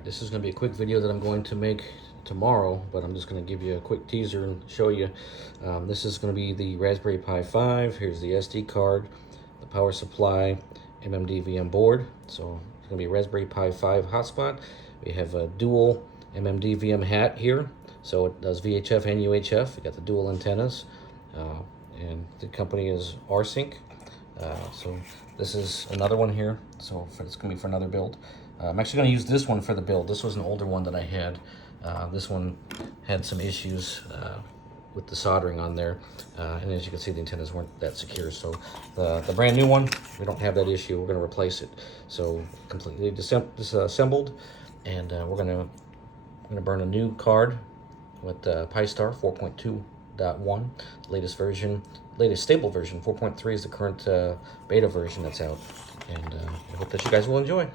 Alright, this is going to be a quick video that I'm going to make tomorrow, but I'm just going to give you a quick teaser and show you. This is going to be the Raspberry Pi 5. Here's the SD card, the power supply, MMDVM board. So it's going to be a Raspberry Pi 5 hotspot. We have a dual MMDVM hat here, so it does VHF and UHF. We got the dual antennas, and the company is rsync. So this is another one here, so it's going to be for another build. I'm actually going to use this one for the build. This was an older one that I had. This one had some issues with the soldering on there, and as you can see, the antennas weren't that secure. So the brand new one, we don't have that issue. We're going to replace it. So completely disassembled, and we're going to burn a new card with Pi-Star 4.2.1, latest version, latest stable version. 4.3 is the current beta version that's out, and I hope that you guys will enjoy.